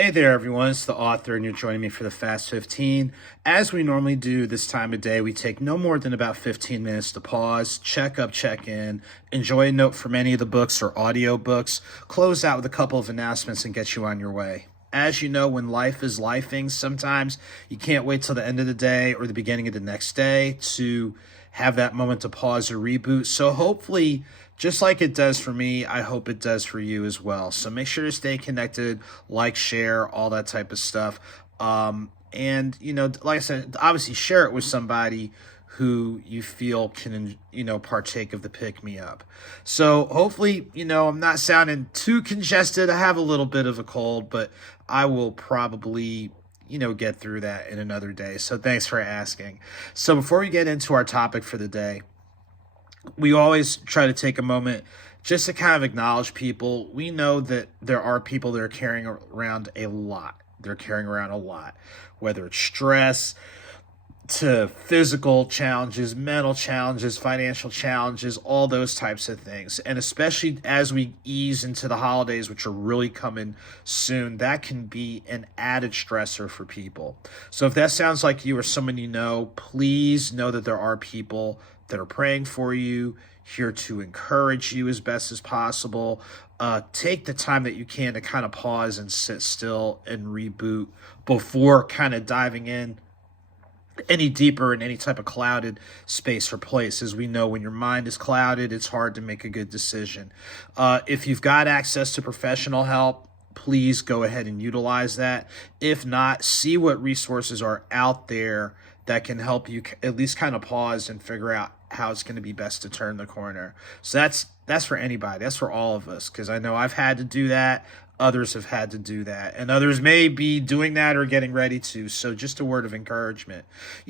Hey there, everyone. It's the author, and you're joining me for the Fast 15. As we normally do this time of day, we take no more than about 15 minutes to pause, check up, check in, enjoy a note from any of the books or audio books, close out with a couple of announcements, and get you on your way. As you know, when life is lifing, sometimes you can't wait till the end of the day or the beginning of the next day to have that moment to pause or reboot. So hopefully, just like it does for me, I hope it does for you as well. So make sure to stay connected, like, share, all that type of stuff. And, like I said, obviously share it with somebody who you feel can, partake of the pick me up. So hopefully, I'm not sounding too congested. I have a little bit of a cold, but I will probably get through that in another day. So thanks for asking. So before we get into our topic for the day, we always try to take a moment just to kind of acknowledge people. We know that there are people that are carrying around a lot. They're carrying around a lot, whether it's stress, to physical challenges, mental challenges, financial challenges, all those types of things. And especially as we ease into the holidays, which are really coming soon, that can be an added stressor for people. So if that sounds like you or someone you know, please know that there are people that are praying for you, here to encourage you as best as possible. Take the time that you can to kind of pause and sit still and reboot before kind of diving in any deeper in any type of clouded space or place. As we know, when your mind is clouded, it's hard to make a good decision. If you've got access to professional help, please go ahead and utilize that. If not, see what resources are out there that can help you at least kind of pause and figure out how it's going to be best to turn the corner. So that's for anybody. That's for all of us, because I know I've had to do that. Others have had to do that, and others may be doing that or getting ready to. So just a word of encouragement.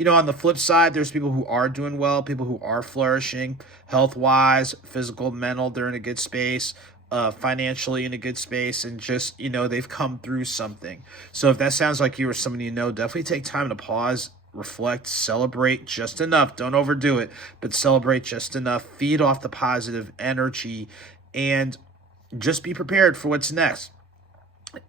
On the flip side, there's people who are doing well, people who are flourishing health-wise, physical, mental. They're in a good space, financially in a good space, and just, they've come through something. So if that sounds like you or somebody definitely take time to pause, reflect, celebrate just enough. Don't overdo it, but celebrate just enough. Feed off the positive energy, and just be prepared for what's next.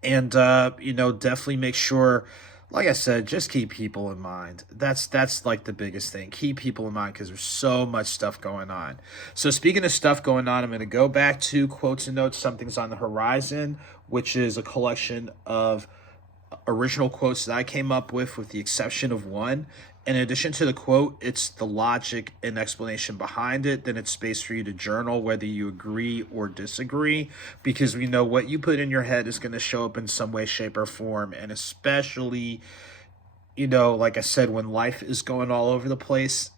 And definitely make sure, like I said, just keep people in mind. That's like the biggest thing. Keep people in mind, because there's so much stuff going on. So speaking of stuff going on, I'm going to go back to Quotes and Notes, Something's on the Horizon, which is a collection of original quotes that I came up with the exception of one. In addition to the quote, it's the logic and explanation behind it. Then it's space for you to journal, whether you agree or disagree, because we know what you put in your head is going to show up in some way, shape, or form. And especially, like I said, when life is going all over the place,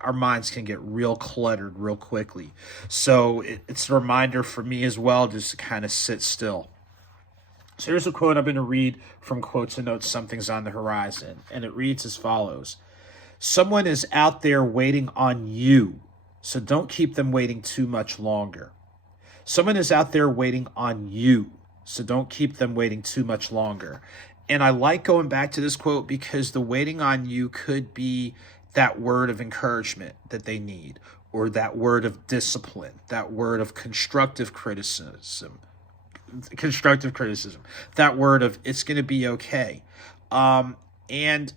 our minds can get real cluttered real quickly. So it's a reminder for me as well, just to kind of sit still. So here's a quote I'm going to read from Quotes and Notes, Something's on the Horizon. And it reads as follows. Someone is out there waiting on you, so don't keep them waiting too much longer. Someone is out there waiting on you, so don't keep them waiting too much longer. And I like going back to this quote because the waiting on you could be that word of encouragement that they need, or that word of discipline, that word of constructive criticism, that word of it's going to be okay. And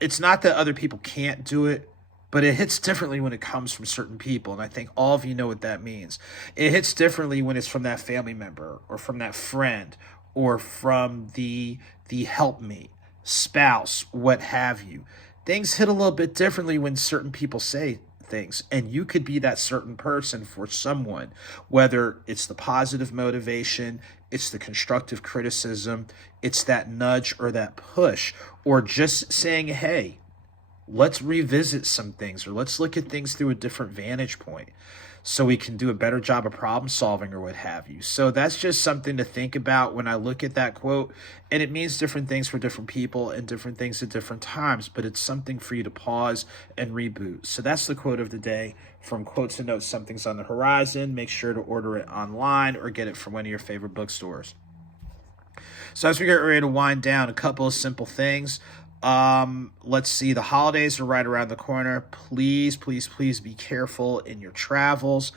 it's not that other people can't do it, but it hits differently when it comes from certain people. And I think all of you know what that means. It hits differently when it's from that family member, or from that friend, or from the helpmate, spouse, what have you. Things hit a little bit differently when certain people say things, and you could be that certain person for someone, whether it's the positive motivation, it's the constructive criticism, it's that nudge or that push, or just saying, hey, let's revisit some things, or let's look at things through a different vantage point so we can do a better job of problem solving, or what have you. So that's just something to think about when I look at that quote. And it means different things for different people and different things at different times, but it's something for you to pause and reboot. So that's the quote of the day from Quotes and Notes, Something's on the Horizon. Make sure to order it online or get it from one of your favorite bookstores. So as we get ready to wind down, a couple of simple things. Let's see, the holidays are right around the corner. Please be careful in your travels.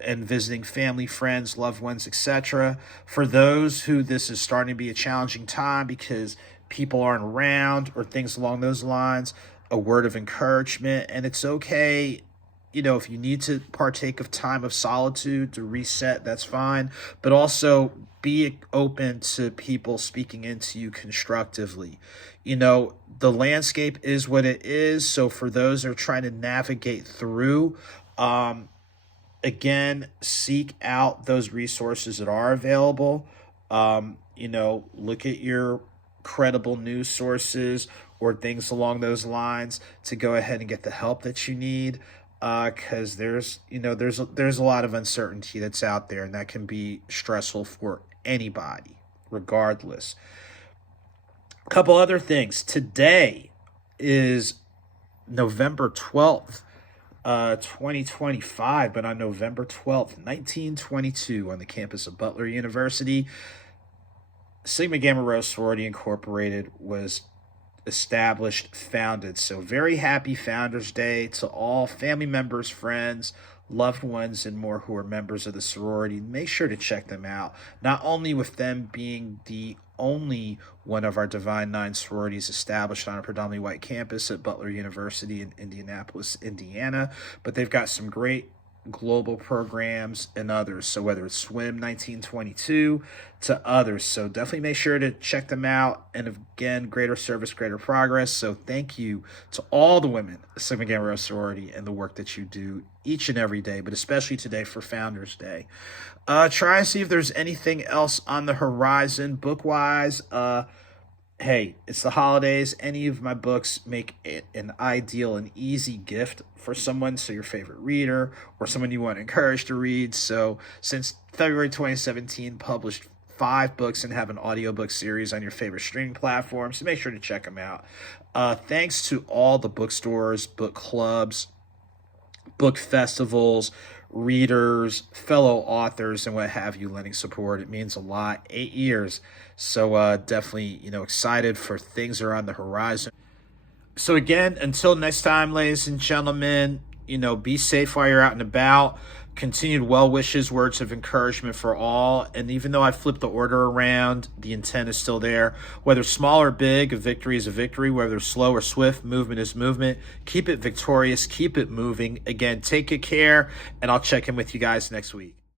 and visiting family, friends, loved ones, etc. For those who this is starting to be a challenging time because people aren't around or things along those lines, a word of encouragement. And it's okay, if you need to partake of time of solitude to reset, that's fine. But also be open to people speaking into you constructively. The landscape is what it is. So for those who are trying to navigate through, again, seek out those resources that are available. Look at your credible news sources or things along those lines to go ahead and get the help that you need. Because there's a lot of uncertainty that's out there, and that can be stressful for anybody, regardless. A couple other things. Today is November 12th. 2025, but on November 12th, 1922, on the campus of Butler University, Sigma Gamma Rho Sorority Incorporated was established, founded. So very happy Founders Day to all family members, friends, loved ones, and more who are members of the sorority. Make sure to check them out, not only with them being the only one of our Divine Nine sororities established on a predominantly white campus at Butler University in Indianapolis, Indiana, but they've got some great global programs and others. So whether it's Swim 1922 to others. So definitely make sure to check them out. And again, greater service, greater progress. So thank you to all the women of Sigma Gamma Rho sorority and the work that you do each and every day, but especially today for Founders Day. Try and see if there's anything else on the horizon book-wise. Hey, it's the holidays. Any of my books make it an ideal and easy gift for someone, so your favorite reader or someone you want to encourage to read. So since February 2017, published 5 books and have an audiobook series on your favorite streaming platform, so make sure to check them out. Thanks to all the bookstores, book clubs, book festivals, readers, fellow authors, and what have you lending support. It means a lot. 8 years. So definitely, excited for things that are on the horizon. So again, until next time, ladies and gentlemen, be safe while you're out and about. Continued well wishes, words of encouragement for all. And even though I flipped the order around, the intent is still there. Whether small or big, a victory is a victory. Whether slow or swift, movement is movement. Keep it victorious. Keep it moving. Again, take good care, and I'll check in with you guys next week.